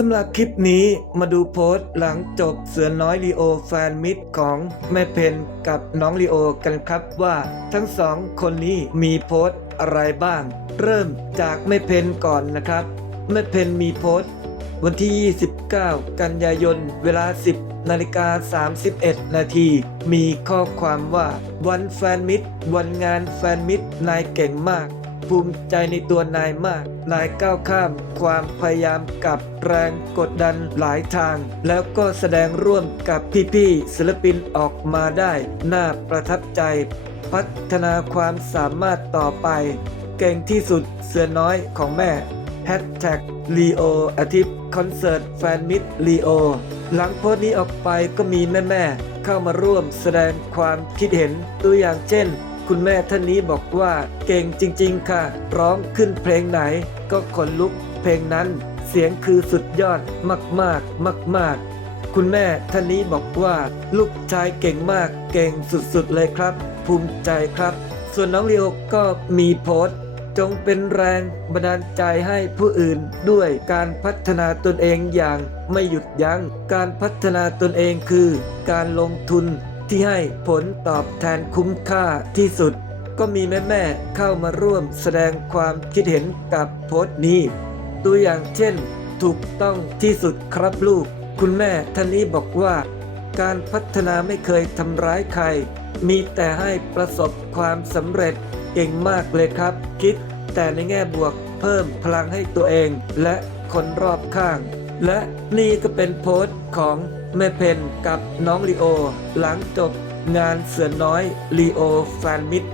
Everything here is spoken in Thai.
สำหรับคลิปนี้มาดูโพสต์หลังจบเสือน้อยลีโอแฟนมิตรของแม่เพนกับน้องลีโอกันครับว่าทั้งสองคนนี้มีโพสต์อะไรบ้าง เริ่มจากแม่เพนก่อนนะครับ แม่เพนมีโพสต์ วันที่ 29 กันยายน เวลา 10นาฬิกา31 นาที มีข้อความว่าวันแฟนมิตรวันงานแฟนมิตรนายเก่งมาก ภูมิใจในตัวนายมาก นายก้าวข้ามความพยายามกับแรงกดดันหลายทาง แล้วก็แสดงร่วมกับพี่ๆศิลปินออกมาได้ น่าประทับใจ พัฒนาความสามารถต่อไป เก่งที่สุดเสือน้อยของแม่แฮชแท็กลีโออาทิตย์คอนเสิร์ตแฟนมิตรลีโอหลังโพสต์นี้ออกไปก็มีแม่ ๆ เข้ามาร่วมแสดงความคิดเห็นตัวอย่างเช่น คุณแม่ท่านนี้บอกว่าเก่งจริง ๆ ค่ะ ร้องขึ้นเพลงไหน ก็ขนลุกเพลงนั้นเสียงคือสุดยอดมากๆมาก ๆ คุณแม่ท่านนี้บอกว่า ลูกชายเก่งมากเก่งสุดๆเลยครับ ภูมิใจครับ ส่วนน้องเลีโอก็มีโพสต์จงเป็นแรงบันดาลใจให้ผู้อื่นด้วยการพัฒนาตนเองอย่างไม่หยุดยัง้ง การพัฒนาตนเองคือ การลงทุน ที่ให้ผลตอบแทนคุ้มค่าที่สุด ก็มีแม่ๆเข้ามาร่วมแสดงความคิดเห็นกับโพสต์นี้ ตัวอย่างเช่น ถูกต้องที่สุดครับลูก คุณแม่ท่านนี้บอกว่า การพัฒนาไม่เคยทำร้ายใคร มีแต่ให้ประสบความสำเร็จเก่งมากเลยครับ คิดแต่ในแง่บวกเพิ่มพลังให้ตัวเองและคนรอบข้าง และนี่ก็เป็นโพสต์ของ แม่เพนกับน้องลีโอ หลังจบงานเสือน้อยลีโอแฟนมิตร